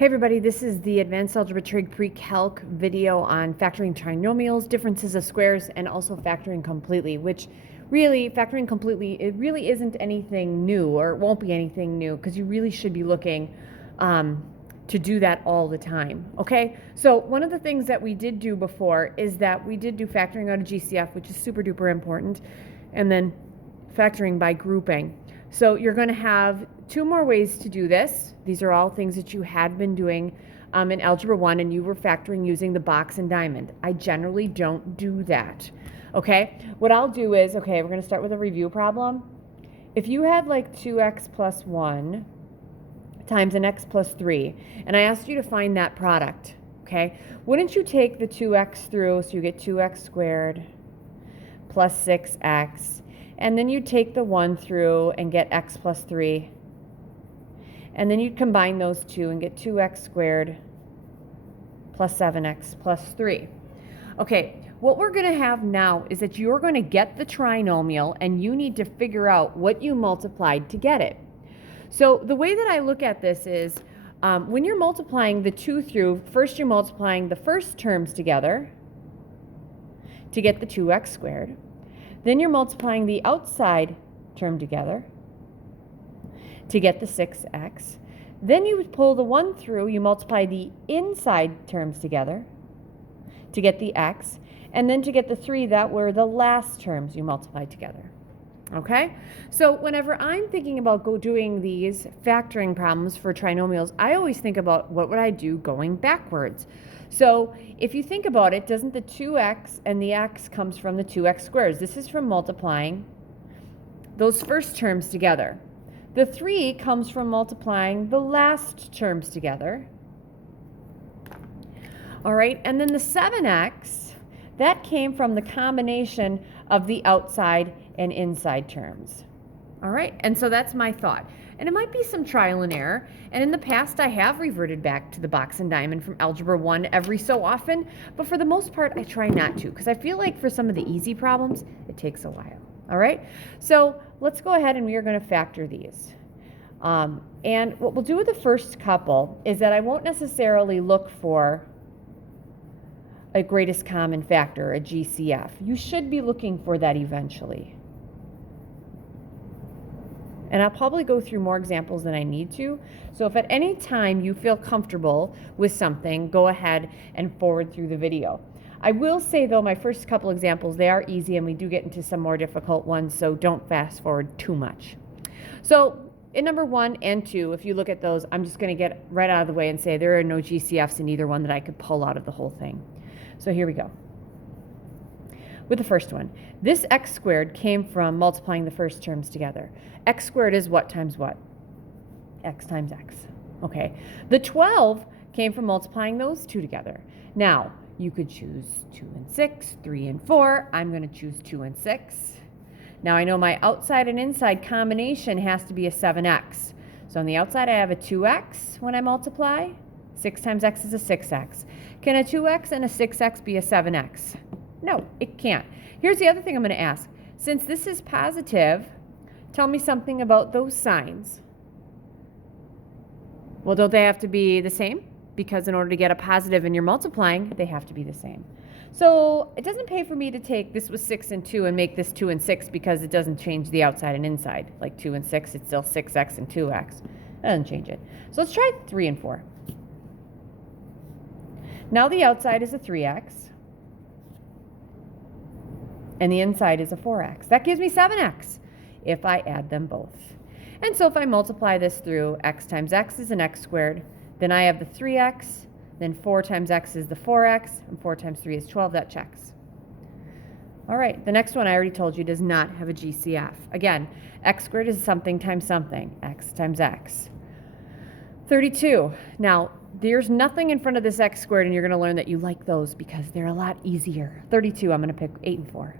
Hey everybody, this is the Advanced Algebra Trig Pre-Calc video on factoring trinomials, differences of squares, and also factoring completely, which really, factoring completely, it really isn't anything new, or it won't be anything new, because you really should be looking to do that all the time, okay? So one of the things that we did do before is that we did do factoring out of GCF, which is super duper important, and then factoring by grouping. So you're going to have two more ways to do this. These are all things that you had been doing in Algebra 1, and you were factoring using the box and diamond. I generally don't do that, okay? What I'll do is, okay, we're going to start with a review problem. If you had like 2x plus 1 times an x plus 3, and I asked you to find that product, okay, wouldn't you take the 2x through, so you get 2x squared plus 6x, and then you'd take the 1 through and get x plus 3. And then you'd combine those two and get 2x squared plus 7x plus 3. Okay, what we're going to have now is that you're going to get the trinomial and you need to figure out what you multiplied to get it. So the way that I look at this is when you're multiplying the 2 through, first you're multiplying the first terms together to get the 2x squared. Then you're multiplying the outside term together to get the 6x. Then you pull the 1 through, you multiply the inside terms together to get the x, and then to get the 3, that were the last terms you multiplied together. Okay? So whenever I'm thinking about doing these factoring problems for trinomials, I always think about what would I do going backwards. So if you think about it, doesn't the 2x and the x comes from the 2x squares? This is from multiplying those first terms together. The 3 comes from multiplying the last terms together. All right, and then the 7x, that came from the combination of the outside and inside terms. All right, and so that's my thought. And it might be some trial and error. And in the past, I have reverted back to the box and diamond from Algebra 1 every so often. But for the most part, I try not to, because I feel like for some of the easy problems, it takes a while. All right, so let's go ahead and we are going to factor these. And what we'll do with the first couple is that I won't necessarily look for a greatest common factor, a GCF. You should be looking for that eventually. And I'll probably go through more examples than I need to. So if at any time you feel comfortable with something, go ahead and forward through the video. I will say though, my first couple examples, they are easy and we do get into some more difficult ones, so don't fast forward too much. So in number 1 and 2, if you look at those, I'm just going to get right out of the way and say there are no GCFs in either one that I could pull out of the whole thing. So here we go. With the first one, this x squared came from multiplying the first terms together. X squared is what times what? X times x. Okay. The 12 came from multiplying those two together. Now, you could choose 2 and 6, 3 and 4. I'm going to choose 2 and 6. Now, I know my outside and inside combination has to be a 7x. So on the outside, I have a 2x when I multiply. 6 times x is a 6x. Can a 2x and a 6x be a 7x? No, it can't. Here's the other thing I'm going to ask. Since this is positive, tell me something about those signs. Well, don't they have to be the same? Because in order to get a positive and you're multiplying, they have to be the same. So it doesn't pay for me to take this was 6 and 2 and make this 2 and 6 because it doesn't change the outside and inside. Like 2 and 6, it's still 6x and 2x. That doesn't change it. So let's try 3 and 4. Now the outside is a 3x. And the inside is a 4x. That gives me 7x if I add them both. And so if I multiply this through, x times x is an x squared. Then I have the 3x. Then 4 times x is the 4x. And 4 times 3 is 12. That checks. All right, the next one I already told you does not have a GCF. Again, x squared is something times something. X times x. 32. Now, there's nothing in front of this x squared, and you're going to learn that you like those because they're a lot easier. 32, I'm going to pick 8 and 4.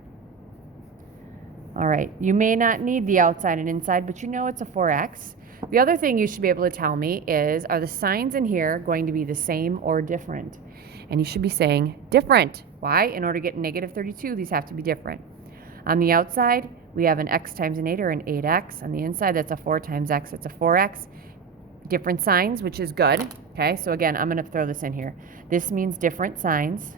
All right, you may not need the outside and inside, but you know it's a 4x. The other thing you should be able to tell me is, are the signs in here going to be the same or different? And you should be saying different. Why? In order to get negative 32, these have to be different. On the outside, we have an x times an 8 or an 8x. On the inside, that's a 4 times x, it's a 4x. different signs, which is good. Okay, so again, I'm going to throw this in here. This means different signs.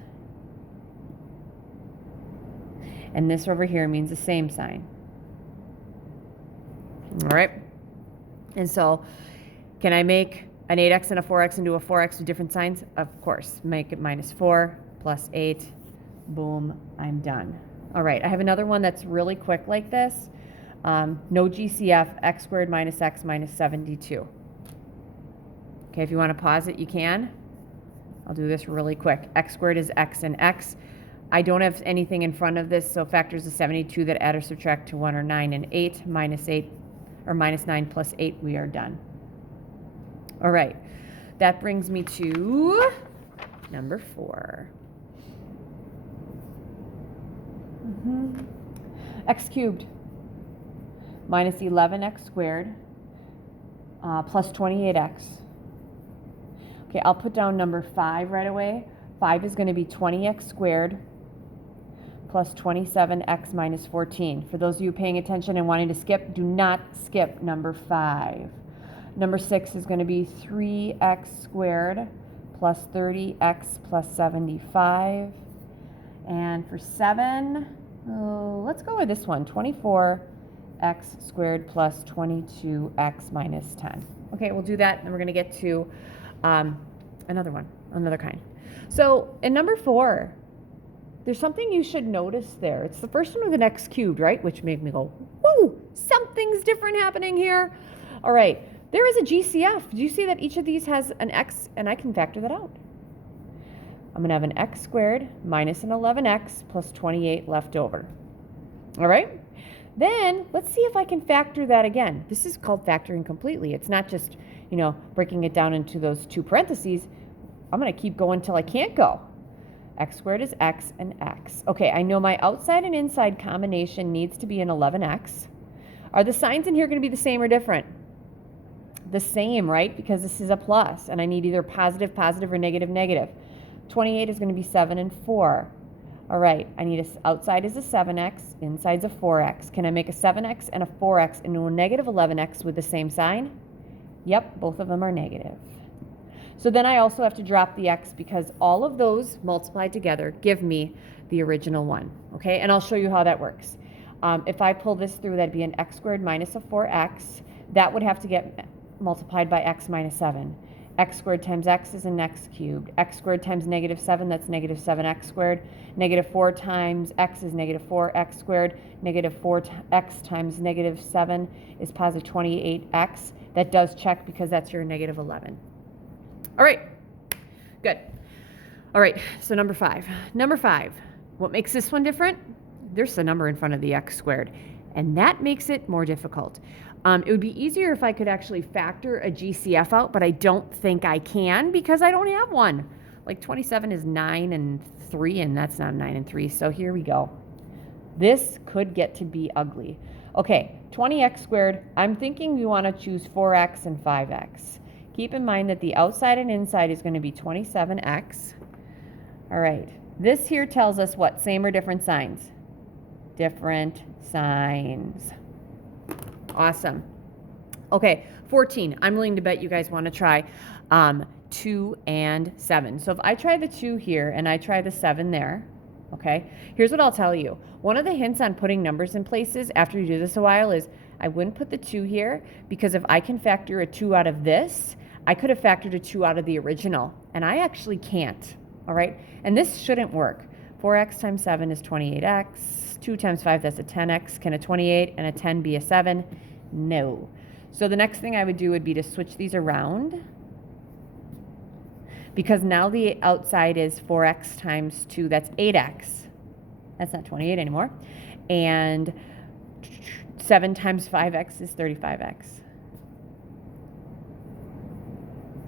And this over here means the same sign. All right. And so can I make an 8x and a 4x into a 4x with different signs? Of course. Make it minus 4 plus 8. Boom, I'm done. All right, I have another one that's really quick like this. No GCF, x squared minus x minus 72. Okay, if you want to pause it, you can. I'll do this really quick. X squared is x and x. I don't have anything in front of this, so factors of 72 that add or subtract to 1 are 9 and 8. Minus 8, or minus 9 plus 8, we are done. All right, that brings me to number 4. X cubed minus 11x squared plus 28x. Okay, I'll put down number 5 right away. 5 is going to be 20x squared plus 27x minus 14. For those of you paying attention and wanting to skip, do not skip number 5. Number 6 is going to be 3x squared plus 30x plus 75. And for 7, let's go with this one, 24x squared plus 22x minus 10. Okay, we'll do that, and we're going to get to another kind. So in number 4, there's something you should notice there. It's the first one with an x cubed, right? Which made me go, whoa, something's different happening here. All right, there is a GCF. Do you see that each of these has an x, and I can factor that out? I'm going to have an x squared minus an 11x plus 28 left over. All right? Then let's see if I can factor that again. This is called factoring completely. It's not just, breaking it down into those two parentheses. I'm going to keep going until I can't go. X squared is x and x. Okay, I know my outside and inside combination needs to be an 11x. Are the signs in here going to be the same or different? The same, right? Because this is a plus, and I need either positive, positive, or negative, negative. 28 is going to be 7 and 4. All right, I need outside is a 7x, inside's a 4x. Can I make a 7x and a 4x into a negative 11x with the same sign? Yep, both of them are negative. So then I also have to drop the x because all of those multiplied together give me the original one, okay? And I'll show you how that works. If I pull this through, that'd be an x squared minus a 4x. That would have to get multiplied by x minus 7. X squared times x is an x cubed. X squared times negative 7, that's negative 7x squared. Negative 4 times x is negative 4x squared. Negative 4x times negative 7 is positive 28x. That does check because that's your negative 11. All right, good. All right, so number 5. Number 5, what makes this one different? There's a number in front of the x squared, and that makes it more difficult. It would be easier if I could actually factor a GCF out, but I don't think I can because I don't have one. Like 27 is 9 and 3, and that's not 9 and 3, so here we go. This could get to be ugly. Okay, 20x squared, I'm thinking we want to choose 4x and 5x. Keep in mind that the outside and inside is going to be 27x. All right, this here tells us what? Same or different signs? Different signs. Awesome. Okay, 14. I'm willing to bet you guys want to try 2 and 7. So if I try the 2 here and I try the 7 there, okay, here's what I'll tell you. One of the hints on putting numbers in places after you do this a while is I wouldn't put the 2 here because if I can factor a 2 out of this, I could have factored a 2 out of the original, and I actually can't, all right? And this shouldn't work. 4x times 7 is 28x. 2 times 5, that's a 10x. Can a 28 and a 10 be a 7? No. So the next thing I would do would be to switch these around because now the outside is 4x times 2, that's 8x. That's not 28 anymore. And 7 times 5x is 35x.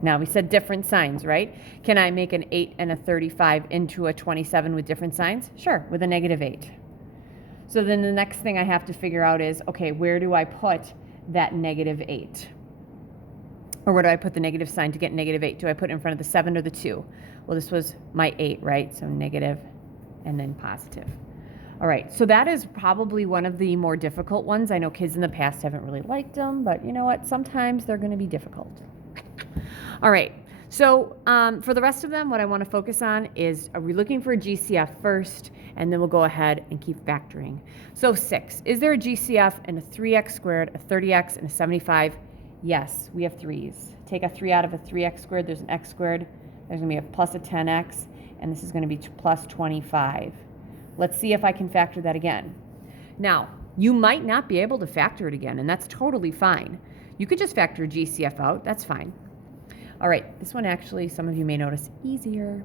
Now we said different signs, right? Can I make an 8 and a 35 into a 27 with different signs? Sure, with a negative 8. So then the next thing I have to figure out is, okay, where do I put that negative 8? Or where do I put the negative sign to get negative 8? Do I put it in front of the 7 or the 2? Well, this was my 8, right? So negative and then positive. All right, so that is probably one of the more difficult ones. I know kids in the past haven't really liked them, but you know what? Sometimes they're going to be difficult. All right. So for the rest of them, what I want to focus on is, are we looking for a GCF first? And then we'll go ahead and keep factoring. So 6, is there a GCF in a 3x squared, a 30x, and a 75? Yes, we have 3's. Take a 3 out of a 3x squared, there's an x squared. There's going to be a plus a 10x, and this is going to be plus 25. Let's see if I can factor that again. Now, you might not be able to factor it again, and that's totally fine. You could just factor GCF out. That's fine. All right, this one actually, some of you may notice, easier.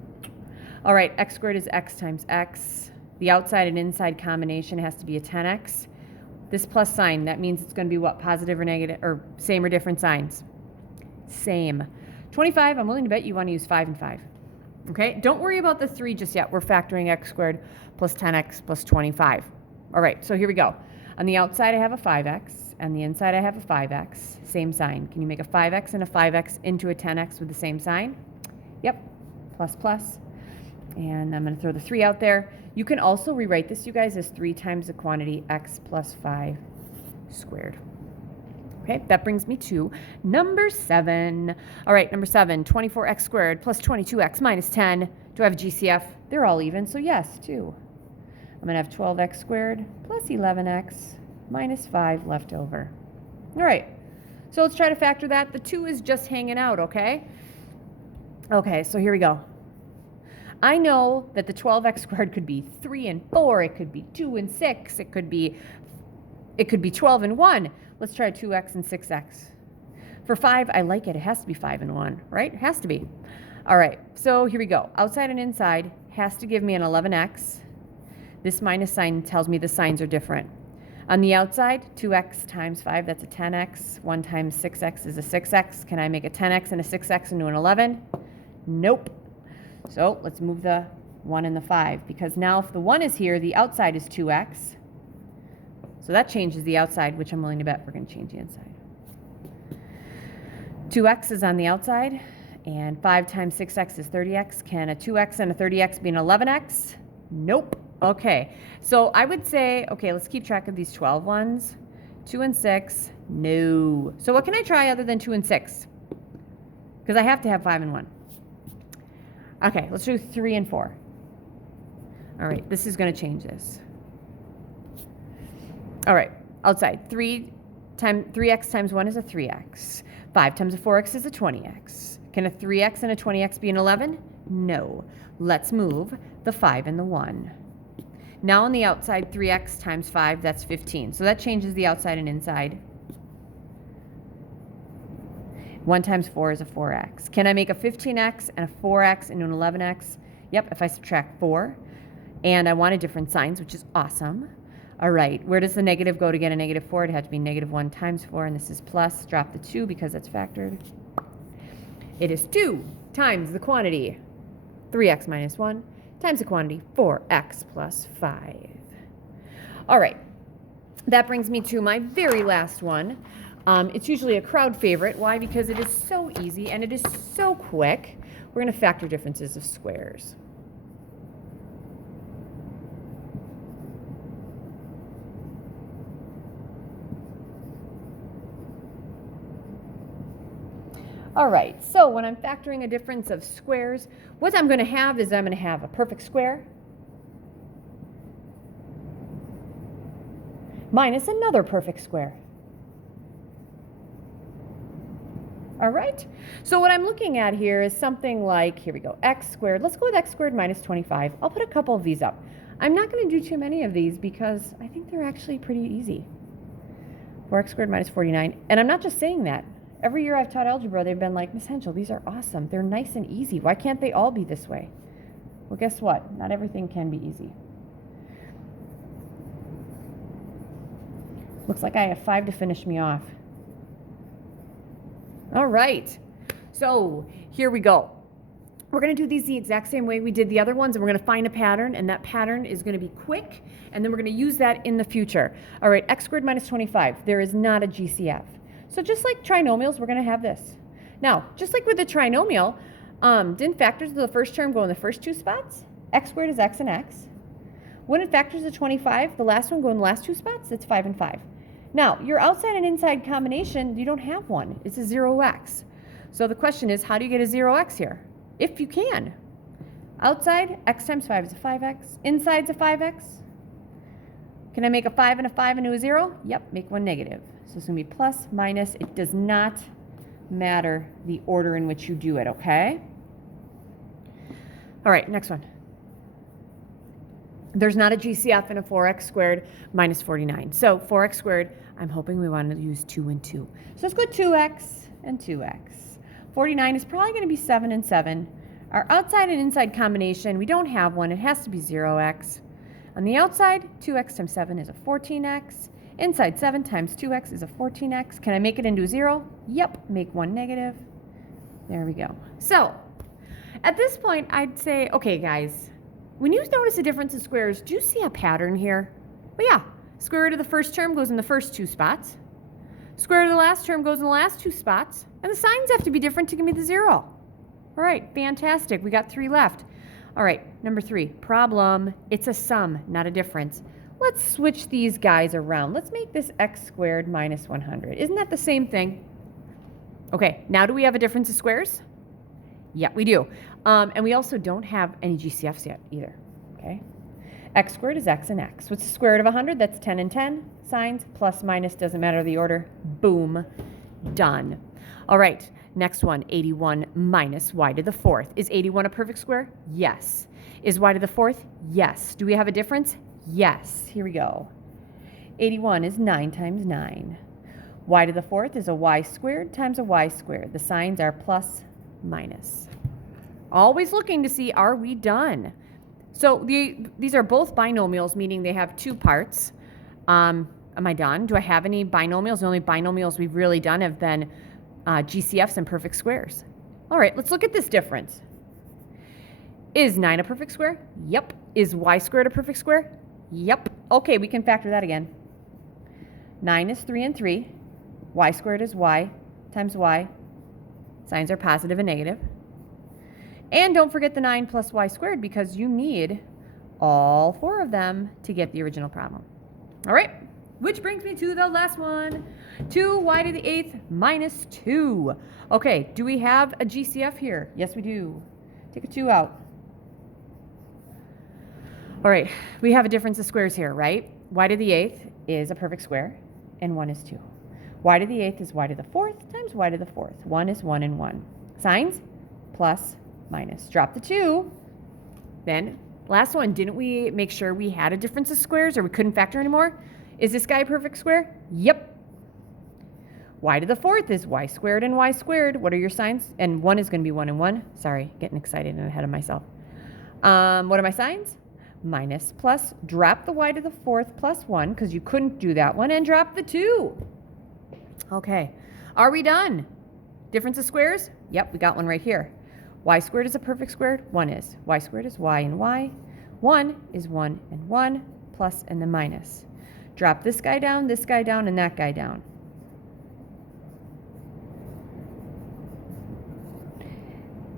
All right, x squared is x times x. The outside and inside combination has to be a 10x. This plus sign, that means it's going to be what, positive or negative, or same or different signs? Same. 25, I'm willing to bet you want to use 5 and 5. Okay, don't worry about the 3 just yet. We're factoring x squared plus 10x plus 25. All right, so here we go. On the outside, I have a 5x. On the inside, I have a 5x. Same sign. Can you make a 5x and a 5x into a 10x with the same sign? Yep, plus plus. And I'm going to throw the 3 out there. You can also rewrite this, you guys, as 3 times the quantity x plus 5 squared. Okay, that brings me to number 7. All right, number 7, 24x squared plus 22x minus 10. Do I have a GCF? They're all even, so yes, 2. I'm going to have 12x squared plus 11x minus 5 left over. All right, so let's try to factor that. The 2 is just hanging out, okay? Okay, so here we go. I know that the 12x squared could be 3 and 4. It could be 2 and 6. It could be 12 and 1. Let's try 2x and 6x. For 5, I like it. It has to be 5 and 1, right? It has to be. All right, so here we go. Outside and inside has to give me an 11x. This minus sign tells me the signs are different. On the outside, 2x times 5, that's a 10x. 1 times 6x is a 6x. Can I make a 10x and a 6x into an 11? Nope. So let's move the 1 and the 5, because now if the 1 is here, the outside is 2x. So that changes the outside, which I'm willing to bet we're going to change the inside. 2x is on the outside, and 5 times 6x is 30x. Can a 2x and a 30x be an 11x? Nope. Okay, so I would say, okay, let's keep track of these 12 ones. 2 and 6, no. So what can I try other than 2 and 6? Because I have to have 5 and 1. Okay, let's do 3 and 4. All right, this is going to change this. All right, outside, 3x times 1 is a 3x. 5 times a 4x is a 20x. Can a 3x and a 20x be an 11? No. Let's move the 5 and the 1. Now on the outside, 3x times 5, that's 15. So that changes the outside and inside. 1 times 4 is a 4x. Can I make a 15x and a 4x into an 11x? Yep, if I subtract 4. And I wanted different signs, which is awesome. All right, where does the negative go to get a negative 4? It had to be negative 1 times 4, and this is plus. Drop the 2 because it's factored. It is 2 times the quantity, 3x minus 1, times the quantity, 4x plus 5. All right, that brings me to my very last one. It's usually a crowd favorite. Why? Because it is so easy and it is so quick. We're going to factor differences of squares. All right, so when I'm factoring a difference of squares, what I'm going to have is I'm going to have a perfect square minus another perfect square. All right, so what I'm looking at here is something like, here we go, x squared. Let's go with x squared minus 25. I'll put a couple of these up. I'm not going to do too many of these because I think they're actually pretty easy. 4x squared minus 49, and I'm not just saying that. Every year I've taught algebra, they've been like, Miss Henschel, these are awesome. They're nice and easy. Why can't they all be this way? Well, guess what? Not everything can be easy. Looks like I have 5 to finish me off. All right. So here we go. We're going to do these the exact same way we did the other ones, and we're going to find a pattern, and that pattern is going to be quick, and then we're going to use that in the future. All right, x squared minus 25. There is not a GCF. So just like trinomials, we're going to have this. Now, just like with the trinomial, didn't factors of the first term go in the first 2 spots? X squared is x and x. When it factors of 25, the last one go in the last 2 spots? It's 5 and 5. Now, your outside and inside combination, you don't have one. It's a 0x. So the question is, how do you get a 0x here? If you can. Outside, x times 5 is a 5x. Inside's a 5x. Can I make a 5 and a 5 into a 0? Yep, make one negative. So it's going to be plus, minus. It does not matter the order in which you do it, okay? All right, next one. There's not a GCF in a 4x squared minus 49. So 4x squared, I'm hoping we want to use 2 and 2. So let's go 2x and 2x. 49 is probably going to be 7 and 7. Our outside and inside combination, we don't have one. It has to be 0x. On the outside, 2x times 7 is a 14x. Inside, 7 times 2x is a 14x. Can I make it into a 0? Yep, make one negative. There we go. So at this point, I'd say, okay, guys, when you notice a difference in squares, do you see a pattern here? Well, yeah, square root of the first term goes in the first 2 spots. Square root of the last term goes in the last 2 spots. And the signs have to be different to give me the 0. All right, fantastic. We got 3 left. All right, number 3, problem. It's a sum, not a difference. Let's switch these guys around. Let's make this x squared minus 100. Isn't that the same thing? Okay, now do we have a difference of squares? Yeah, we do. And we also don't have any GCFs yet either, okay? X squared is x and x. What's the square root of 100? That's 10 and 10. Signs, plus, minus, doesn't matter the order. Boom, done. All right, next one, 81 minus y to the 4th. Is 81 a perfect square? Yes. Is y to the 4th? Yes. Do we have a difference? Yes. Here we go. 81 is 9 times 9. Y to the 4th is a y squared times a y squared. The signs are plus, minus. Always looking to see, are we done? So these are both binomials, meaning they have 2 parts. Am I done? Do I have any binomials? The only binomials we've really done have been GCFs and perfect squares. All right, let's look at this difference. Is 9 a perfect square? Yep. Is y squared a perfect square? Yep. Okay, we can factor that again. 9 is 3 and 3. Y squared is y times y. Signs are positive and negative. And don't forget the 9 plus y squared, because you need all 4 of them to get the original problem. All right, which brings me to the last one. 2y to the 8th minus 2. Okay, do we have a GCF here? Yes, we do. Take a 2 out. All right, we have a difference of squares here, right? Y to the 8th is a perfect square, and 1 is 2. Y to the 8th is y to the 4th times y to the 4th. 1 is 1 and 1. Signs, plus, minus. Drop the 2. Then, last one, didn't we make sure we had a difference of squares or we couldn't factor anymore? Is this guy a perfect square? Yep. Y to the 4th is y squared and y squared. What are your signs? And 1 is going to be 1 and 1. Sorry, getting excited and ahead of myself. What are my signs? Minus, plus, drop the y to the 4th plus 1, because you couldn't do that one, and drop the 2. Okay, are we done? Difference of squares? Yep, we got one right here. Y squared is a perfect square? 1 is. Y squared is y and y. 1 is 1 and 1, plus and then minus. Drop this guy down, and that guy down.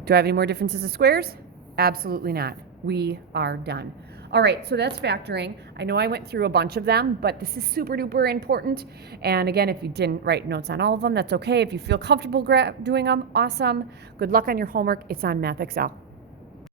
Do I have any more differences of squares? Absolutely not. We are done. All right, so that's factoring. I know I went through a bunch of them, but this is super duper important. And again, if you didn't write notes on all of them, that's okay. If you feel comfortable doing them, awesome. Good luck on your homework. It's on Math Excel.